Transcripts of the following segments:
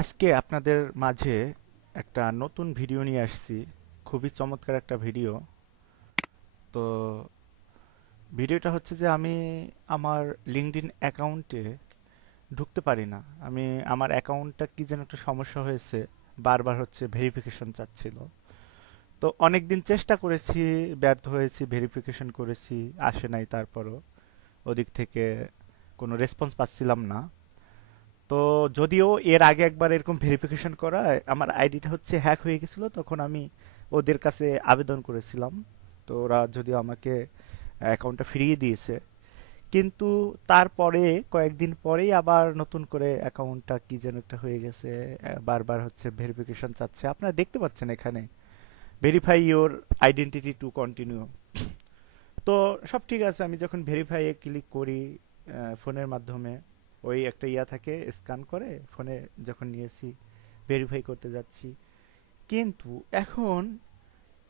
আজকে আপনাদের মাঝে একটা নতুন ভিডিও নিয়ে আসছি। খুবই চমৎকার একটা ভিডিও। তো ভিডিওটা হচ্ছে যে আমি আমার লিঙ্কডইন অ্যাকাউন্টে ঢুকতে পারি না। আমি আমার অ্যাকাউন্টটা কি যেন একটা সমস্যা হয়েছে। বারবার হচ্ছে ভেরিফিকেশন চাচ্ছিল। তো অনেকদিন চেষ্টা করেছি, ব্যর্থ হয়েছি, ভেরিফিকেশন করেছি, আসে নাই তারপরও। ওদিক থেকে কোনো রেসপন্স পাচ্ছিলাম না। তো যদিও এর আগে একবার এরকম ভেরিফিকেশন করা আমার আইডিটা হচ্ছে হ্যাক হয়ে গেছিল, তখন আমি ওদের কাছে আবেদন করেছিলাম। তো ওরা যদিও আমাকে অ্যাকাউন্টটা ফিরিয়ে দিয়েছে, কিন্তু তারপরে কয়েকদিন পরেই আবার নতুন করে অ্যাকাউন্টটা কি যেন একটা হয়ে গেছে। বারবার হচ্ছে ভেরিফিকেশন চাচ্ছে, আপনারা দেখতে পাচ্ছেন এখানে verify your identity to continue. তো সব ঠিক আছে, আমি যখন ভেরিফাইয়ে ক্লিক করি ফোনের মাধ্যমে, ওই একটা ইয়া থাকে, স্ক্যান করে ফোনে যখন নিয়েছি ভেরিফাই করতে যাচ্ছি, কিন্তু এখন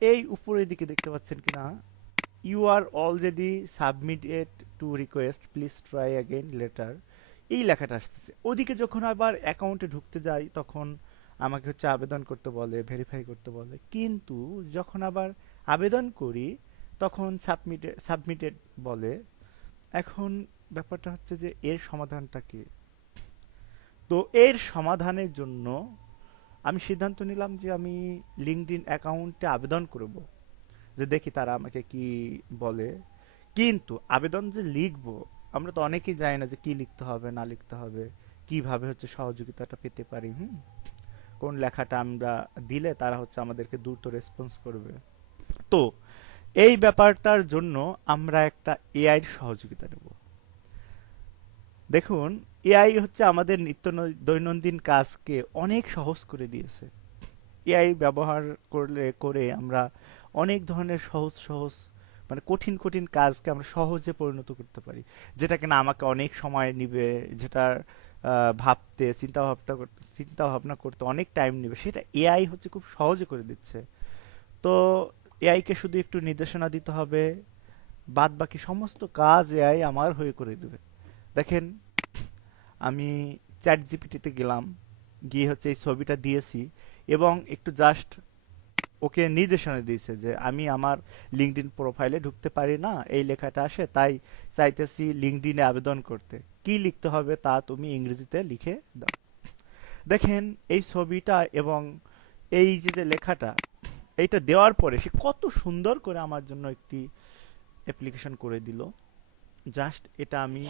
এই উপরের দিকে দেখতে পাচ্ছেন কিনা, you are already submitted to request, please try again later, এই লেখাটা আসতেছে। ওদিকে যখন আবার অ্যাকাউন্টে ঢুকতে যাই তখন আমাকে হচ্ছে আবেদন করতে বলে, ভেরিফাই করতে বলে, কিন্তু যখন আবার আবেদন করি তখন সাবমিটেড বলে। এখন ব্যাপারটা হচ্ছে যে এর সমাধানটা কি? তো এর সমাধানের জন্য আমি সিদ্ধান্ত নিলাম যে আমি লিঙ্কডইন অ্যাকাউন্টে আবেদন করব, যে দেখি তারা আমাকে কি বলে। কিন্তু আবেদন যে লিখবো, আমরা তো অনেকেই জানি না যে কি লিখতে হবে না লিখতে হবে, কিভাবে হচ্ছে সহযোগিতাটা পেতে পারি, কোন লেখাটা আমরা দিলে তারা হচ্ছে আমাদেরকে দ্রুত রেসপন্স করবে। তো এই ব্যাপারটার জন্য আমরা একটা এআই এর সহযোগিতা নেব। দেখুন, এআই হচ্ছে আমাদের দৈনন্দিন কাজকে অনেক সহজ করে দিয়েছে। এআই ব্যবহার করে আমরা অনেক ধরনের সহজ সহজ, মানে কঠিন কঠিন কাজকে আমরা সহজে পরিণত করতে পারি। যেটা কিনা আমাকে অনেক সময় নিবে, যেটা ভাবতে চিন্তা ভাবনা করতে অনেক টাইম নেবে, সেটা এআই হচ্ছে খুব সহজে করে দিচ্ছে। তো এআই কে শুধু একটু নির্দেশনা দিতে হবে, বাদ বাকি সমস্ত কাজ এআই আমার হয়ে করে দেবে। দেখেন, আমি চ্যাট জিপিটিতে গেলাম, গিয়ে হচ্ছে এই ছবিটা দিয়েছি, এবং একটু জাস্ট ওকে নির্দেশনা দিয়েছে যে আমি আমার লিঙ্কডইন প্রোফাইলে ঢুকতে পারি না, এই লেখাটা আসে, তাই চাইতেছি লিঙ্কডইনে আবেদন করতে, কি লিখতে হবে তা তুমি ইংরেজিতে লিখে দাও। দেখেন, এই ছবিটা এবং এই যে লেখাটা, এইটা দেওয়ার পরে সে কত সুন্দর করে আমার জন্য একটি অ্যাপ্লিকেশন করে দিল। জাস্ট এটা আমি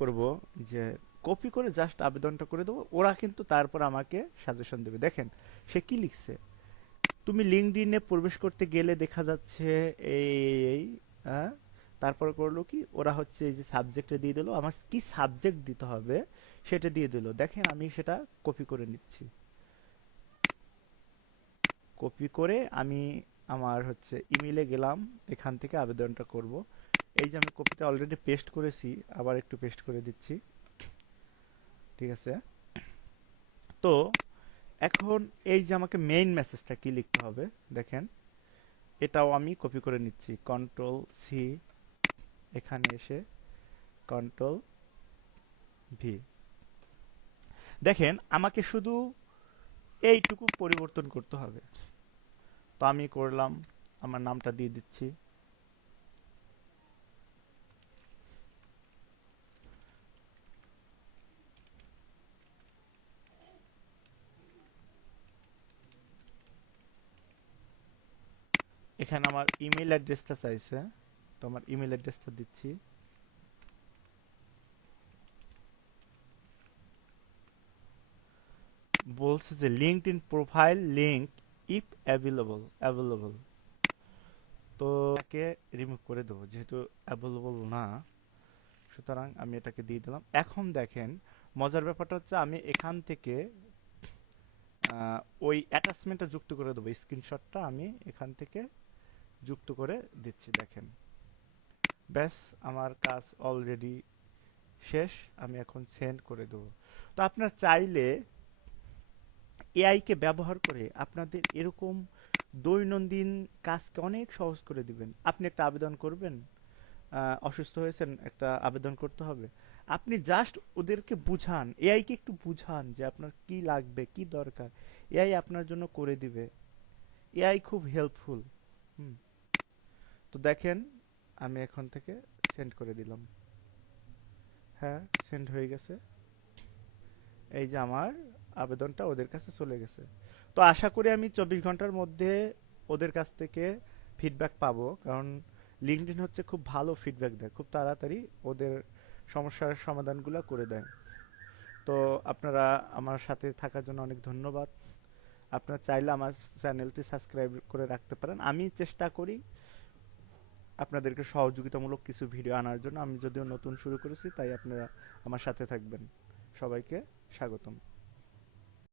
করব, যে কপি করে জাস্ট আবেদনটা করে দেবো, ওরা কিন্তু তারপর আমাকে সাজেশন দেবে। দেখেন সে কি লিখছে, তুমি লিঙ্কডইনে প্রবেশ করতে গেলে দেখা যাচ্ছে এই হ্যাঁ, তারপর করলো কি, ওরা হচ্ছে এই যে সাবজেক্টে দিয়ে দিল, আমার কি সাবজেক্ট দিতে হবে সেটা দিয়ে দিল। দেখেন আমি সেটা কপি করে নিচ্ছি, কপি করে আমি আমার হচ্ছে ইমেইলে গেলাম, এখান থেকে আবেদনটা করব। এই যে আমি কপিতে অলরেডি পেস্ট করেছি, আবার একটু পেস্ট করে দিচ্ছি। ঠিক আছে। তো এখন এই যে আমাকে মেইন মেসেজটা কি লিখতে হবে, দেখেন এটাও আমি কপি করে নিচ্ছি, কন্ট্রোল সি, এখানে এসে কন্ট্রোল ভি। দেখেন আমাকে শুধু এইটুকু পরিবর্তন করতে হবে। তো আমি করলাম, আমার নামটা দিয়ে দিচ্ছি। এখানে আমার ইমেল অ্যাড্রেসটা চাইছে, তো আমার ইমেল অ্যাড্রেসটা দিচ্ছি। বলছে যে linked in profile link if available, তো এটাকে রিমুভ করে দেবো যেহেতু অ্যাভেলেবল না, সুতরাং আমি এটাকে দিয়ে দিলাম। এখন দেখেন, মজার ব্যাপারটা হচ্ছে আমি এখান থেকে ওই অ্যাটাচমেন্টটা যুক্ত করে দেবো, স্ক্রিনশটটা আমি এখান থেকে যুক্ত করে দিচ্ছি। দেখেন, ব্যাস আমার কাজ অলরেডি শেষ, আমি এখন সেন্ড করে দেবো। তো আপনার চাইলে এআইকে ব্যবহার করে আপনাদের এরকম দৈনন্দিন কাজকে অনেক সহজ করে দিবেন। আপনি একটা আবেদন করবেন, অসুস্থ হয়েছেন, একটা আবেদন করতে হবে, আপনি জাস্ট ওদেরকে বুঝান, এআইকে একটু বুঝান যে আপনার কি লাগবে, কি দরকার। এআই আপনার জন্য করে দিবে। এআই খুব হেল্পফুল। হুম। তো দেখেন, আমি এখন থেকে সেন্ড করে দিলাম। হ্যাঁ, সেন্ড হয়ে গেছে। এই যে আমার আবেদনটা ওদের কাছে চলে গেছে। তো আশা করি আমি 24 ঘন্টার মধ্যে ওদের কাছ থেকে ফিডব্যাক পাবো, কারণ লিঙ্কডইন হচ্ছে খুব ভালো ফিডব্যাক দেয়, খুব তাড়াতাড়ি ওদের সমস্যার সমাধানগুলো করে দেয়। তো আপনারা আমার সাথে থাকার জন্য অনেক ধন্যবাদ। আপনারা চাইলে আমার চ্যানেলটি সাবস্ক্রাইব করে রাখতে পারেন। আমি চেষ্টা করি আপনাদেরকে সহযোগিতামূলক কিছু ভিডিও আনার জন্য। আমি যদিও নতুন শুরু করেছি, তাই আপনারা আমার সাথে থাকবেন। সবাইকে স্বাগতম।